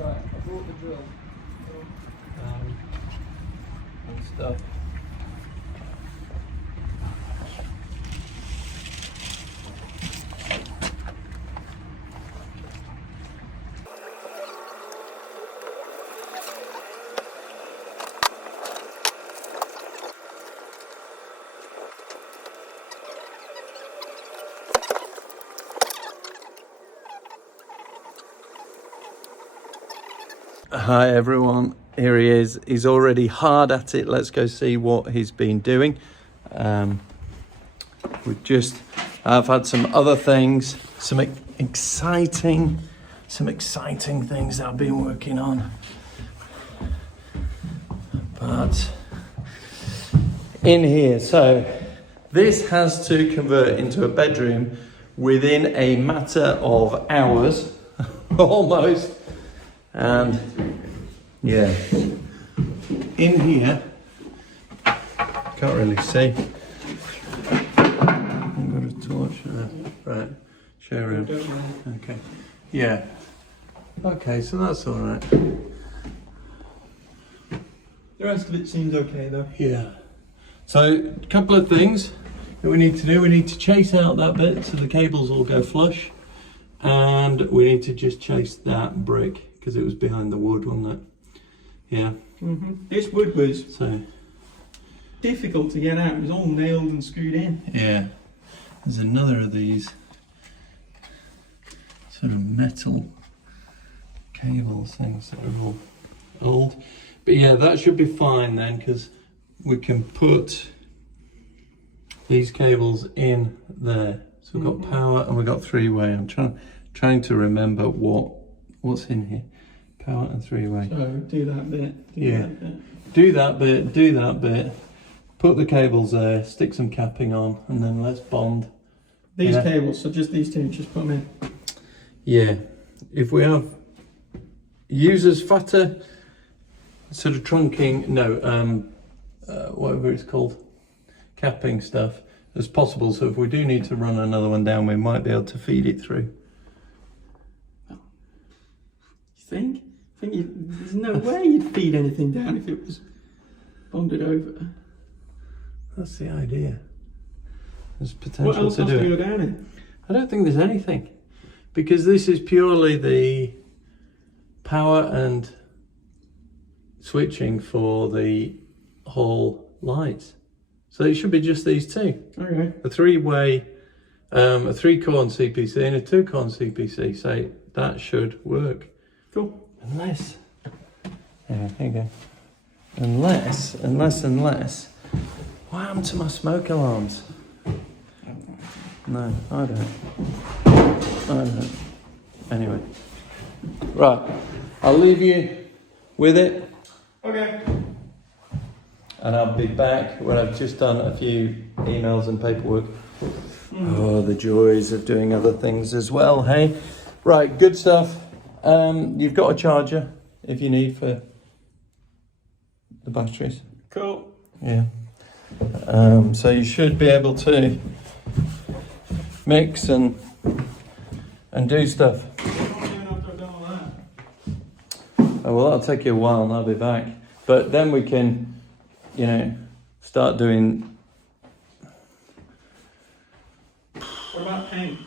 Right, I brought the drill. And stuff. Hi everyone, here he is. He's already hard at it. Let's go see what he's been doing. I've had some other things, some exciting things that I've been working on. But in here, so this has to convert into a bedroom within a matter of hours, almost. And yeah, in here, can't really see. I've got a torch. Right, show around. Okay, yeah. Okay, so that's all right. The rest of it seems okay though. Yeah. So a couple of things that we need to do. We need to chase out that bit so the cables all go flush, and we need to just chase that brick because it was behind the wood, wasn't it? Yeah. This wood was So difficult to get out. It was all nailed and screwed in. yeah, there's another of these sort of metal cable things that are all old. But yeah, that should be fine then, because we can put these cables in there. So we've got power and we've got three-way. I'm trying to remember what's in here. Power and three-way. So do that bit. Do that bit. Put the cables there, stick some capping on, and then let's bond. These cables, so just these two, just put them in. Yeah. If we have users fatter sort of trunking, whatever it's called, capping stuff as possible. So if we do need to run another one down, we might be able to feed it through. You think? There's no way you'd feed anything down if it was bonded over. That's the idea. There's potential What else to has do to it. go down in? I don't think there's anything, because this is purely the power and switching for the hall lights. So it should be just these two. Okay. A three-way, a 3-corn CPC and a 2-corn CPC. So that should work. Cool. Unless, yeah, here you go. Unless, what happened to my smoke alarms? No, I don't. Anyway, right, I'll leave you with it. Okay. And I'll be back when I've just done a few emails and paperwork. Oh, the joys of doing other things as well, hey? Right, good stuff. You've got a charger if you need for the batteries. Cool. Yeah. So you should be able to mix and do stuff. Oh, well, that'll take you a while and I'll be back. But then we can, start doing. What about paint?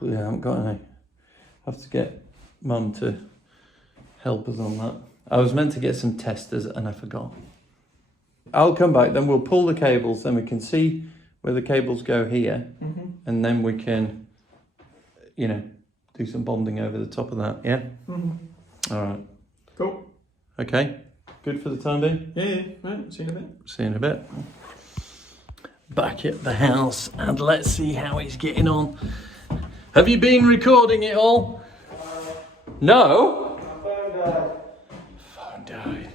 Yeah, I haven't got any. Have to get Mum to help us on that. I was meant to get some testers and I forgot. I'll come back, then we'll pull the cables, then we can see where the cables go here, and then we can, do some bonding over the top of that, yeah? All right. Cool. Okay, good for the time being? Yeah. Right, see you in a bit. See you in a bit. Back at the house, and let's see how he's getting on. Have you been recording it all? No? Phone died.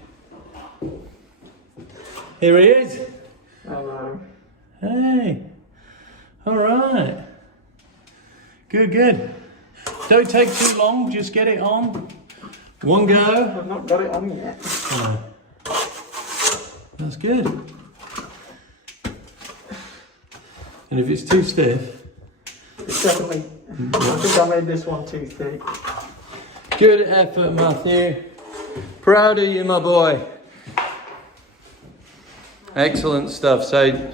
Here he is. Hello. Hey. All right. Good. Don't take too long, just get it on. One go. I've not got it on yet. Oh. That's good. And if it's too stiff, It's definitely, I think I made this one too thick. Good effort, Matthew. Proud of you, my boy. Excellent stuff. So,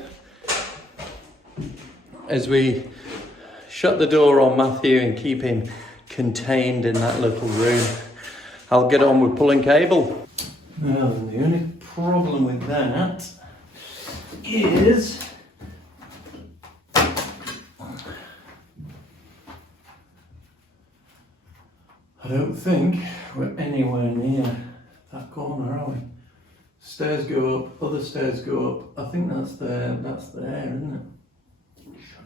as we shut the door on Matthew and keep him contained in that little room, I'll get on with pulling cable. Well, the only problem with that is I don't think we're anywhere near that corner, are we? Stairs go up, other stairs go up. I think that's there, isn't it?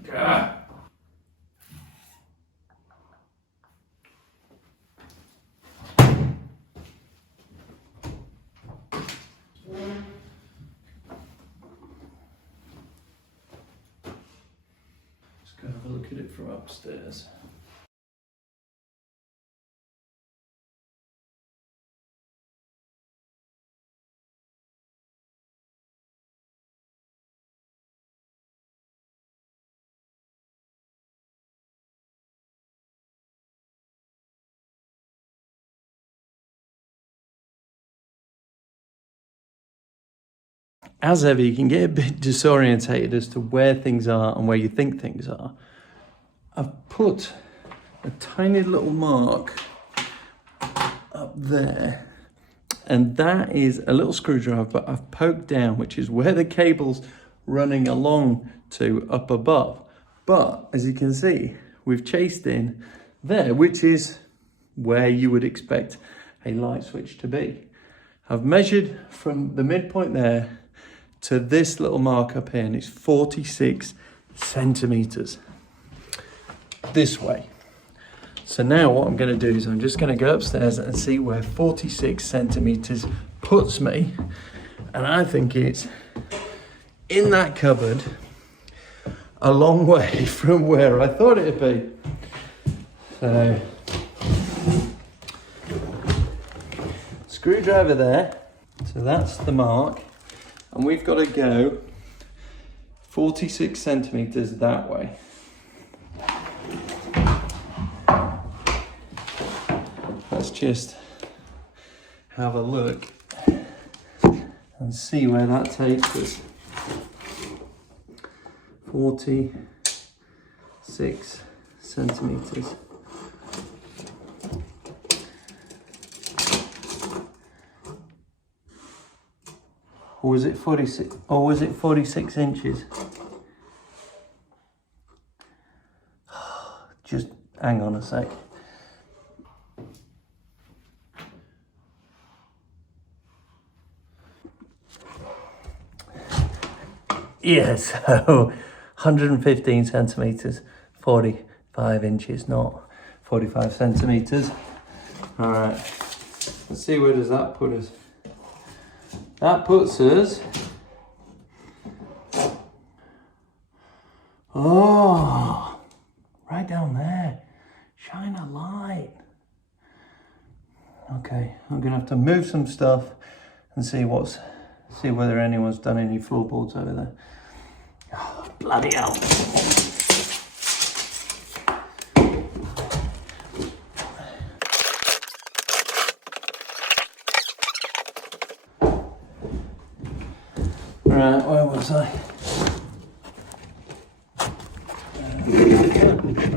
Sugar. Let's go have a look at it from upstairs. As ever, you can get a bit disorientated as to where things are and where you think things are. I've put a tiny little mark up there, and that is a little screwdriver, but I've poked down, which is where the cable's running along to up above. But as you can see, we've chased in there, which is where you would expect a light switch to be. I've measured from the midpoint there to this little mark up here, and it's 46 centimeters this way. So now what I'm going to do is I'm just going to go upstairs and see where 46 centimeters puts me, and I think it's in that cupboard a long way from where I thought it'd be. So screwdriver there, so that's the mark. And we've got to go 46 centimeters that way. Let's just have a look and see where that takes us. 46 centimeters. Or was it 46? Or was it 46 inches? Just hang on a sec. Yeah, so 115 centimeters, 45 inches, not 45 centimeters. All right, let's see, where does that put us? That puts us, oh, right down there. Shine a light. Okay, I'm gonna have to move some stuff and see whether anyone's done any floorboards over there. Oh, bloody hell. Right, where was I?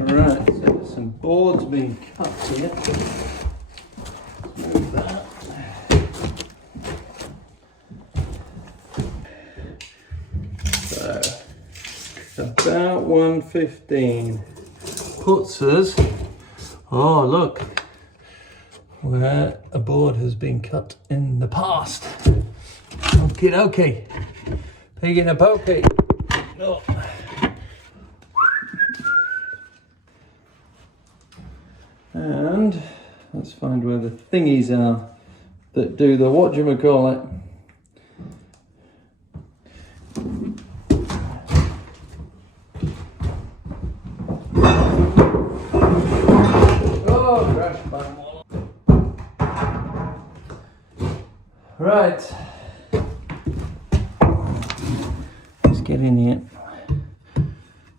Alright, so there's some boards being cut here. Move that. So, about 115 puts us, oh look, where a board has been cut in the past. Okie dokie. Pig in a pokey. Oh. And let's find where the thingies are that do the whatchamacallit. Oh, crash bang. Right. Get in here,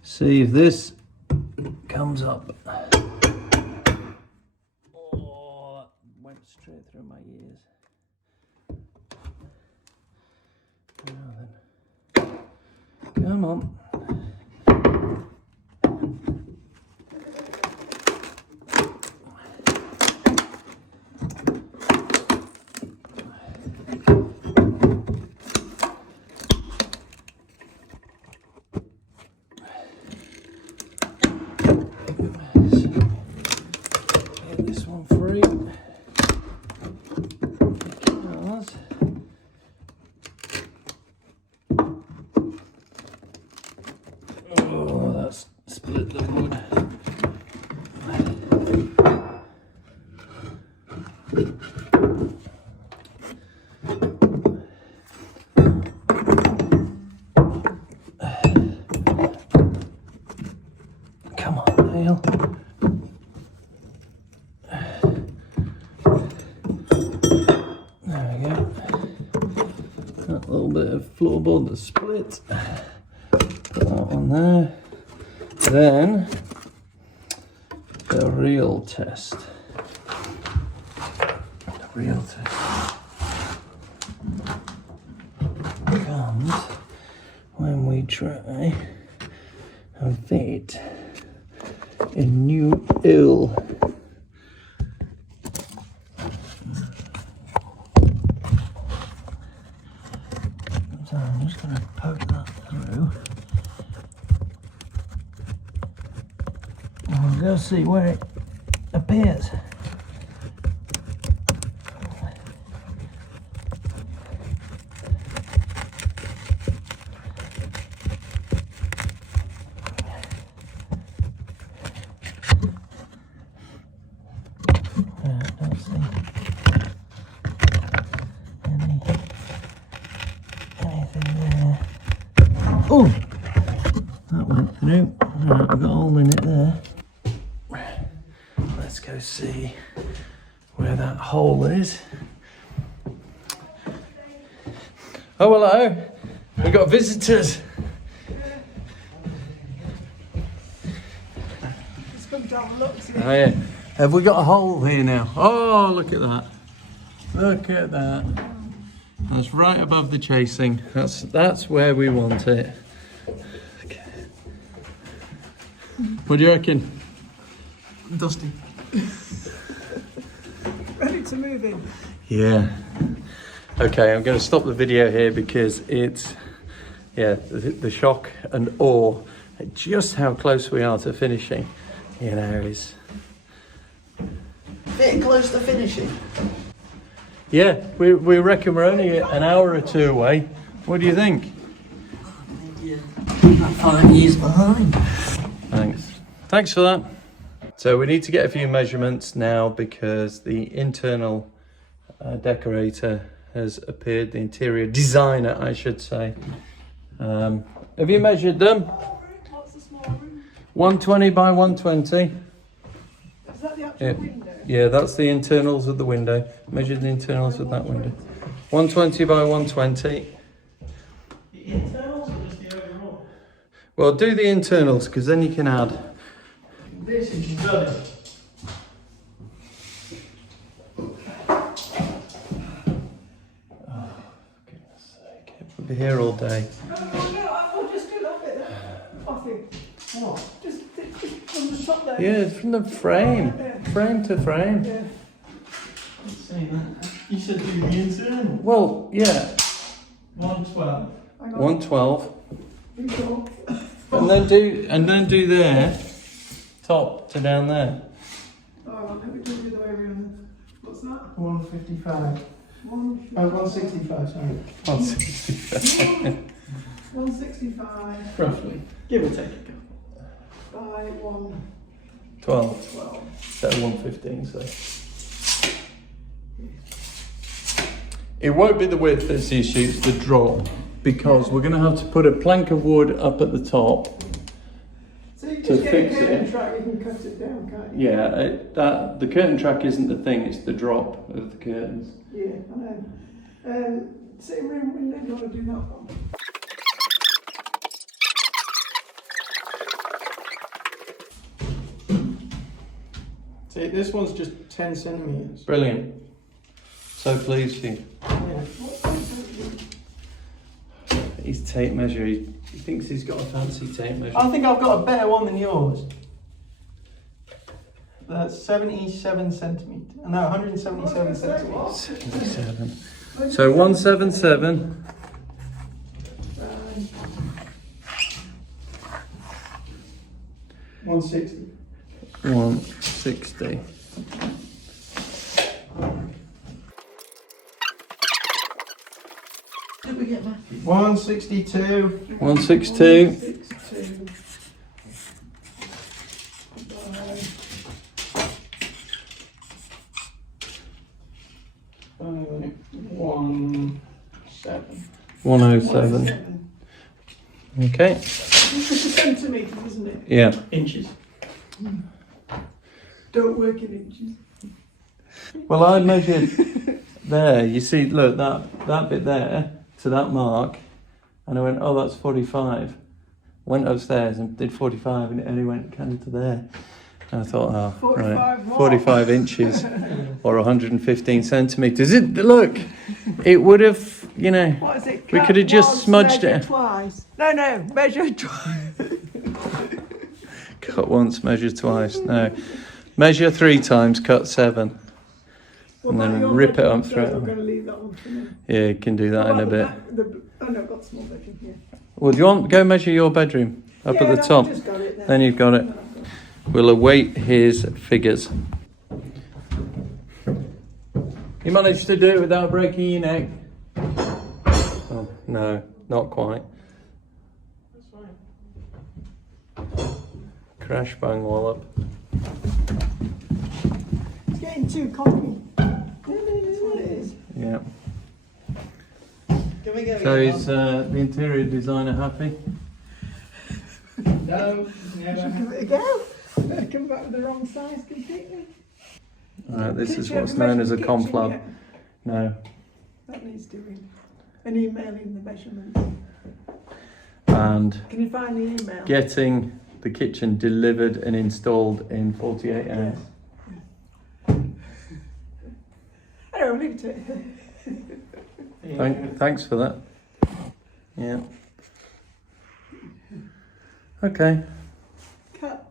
see if this comes up. Oh, Come on. Get this one free. Because oh, that's split the wood. Come on, Neil. There we go. That little bit of floorboard that's split. Put that one there. Then the real test. The real test comes when we try and fit a new ill. So I'm just going to poke that through. And we'll go see where it appears. Don't see anything there. Oh, that went through. Right, I've got a hole in it there. Let's go see where that hole is. Oh, hello. We've got visitors. Oh, yeah. Have we got a hole here now? Oh, look at that. Look at that. That's right above the chasing. That's where we want it. Okay. What do you reckon? Dusty. Ready to move in. Yeah. Okay, I'm going to stop the video here because it's, yeah, the shock and awe at just how close we are to finishing, you know, is... Getting close to finishing. Yeah, we reckon we're only an hour or two away. What do you think? I'm 5 years behind. Thanks. Thanks for that. So we need to get a few measurements now because the internal decorator has appeared, the interior designer, I should say. Have you measured them? What's the small room? 120 by 120. Is that the actual window? Yeah, that's the internals of the window. Measured the internals of that window. 120 by 120. The internals or just the overall? Well, do the internals because then you can add. This is done. Oh, goodness sake. We'll be here all day. I'll just do that bit then. Off you. What? Just from the top there. Yeah, from the frame. Frame to frame. Yeah. Let's see that. You said do the internal. Well, yeah. 112. Hang on. 112. You go. And then do there. Top to down there. Oh, hang on, let me do it the other way around. What's that? 155. 165, sorry. 160. 165 Roughly. Give or take a couple. by 112. 12. So 115, so. It won't be the width that's the issue, it's the drop. Because we're going to have to put a plank of wood up at the top. So you To just get a fix curtain it. track, you can cut it down, can't you? Yeah, the curtain track isn't the thing, it's the drop of the curtains. Yeah, I know. Sitting room window, you want to do that one? See, this one's just 10 centimetres. Brilliant. So pleased with you. Yeah. his tape measure. He thinks he's got a fancy tape measure. I think I've got a better one than yours. That's 77 centimetres. No, 177 centimetres. 77. So 177. 160. 160. Did we get that? 162. 162. 162. by 17. 107. Okay. It's a centimetre, isn't it? Yeah. Inches. Don't work in inches. Well, I measured there. You see, look, that bit there to that mark, and I went, oh, that's 45. Went upstairs and did 45, and it only went kind of to there. And I thought, oh, 45 right, what? 45 inches or 115 centimetres. Look, it would have, you know, What is it? we Cut could have just once, smudged measure it. twice. No, measure twice. Cut once, measure twice. No. Measure 3 times, cut 7. What And then about your rip it bedroom? up straight I'm away. going to leave that one for now. Yeah, you can do that in a bit. Oh no, I've got a small bedroom here. Well, do you want go measure your bedroom up Yeah, at the no, top? I've just got it now. Then you've got it. No, I've got it. We'll await his figures. You managed to do it without breaking your neck? Oh, no, not quite. That's fine. Crash bang wallop. It's getting too cocky. That's what it is. Yeah. Can we go? So is the interior designer happy? No, Give it a go. Better come back with the wrong size completely. Alright, this is Kitchen, what's have you known as a measured the kitchen conflab. yet? No. That needs doing. And emailing the measurements. And Can you find the email? getting the kitchen delivered and installed in 48 hours. Anyway, I'll leave it to it. Thanks for that. Yeah. Okay. Cut.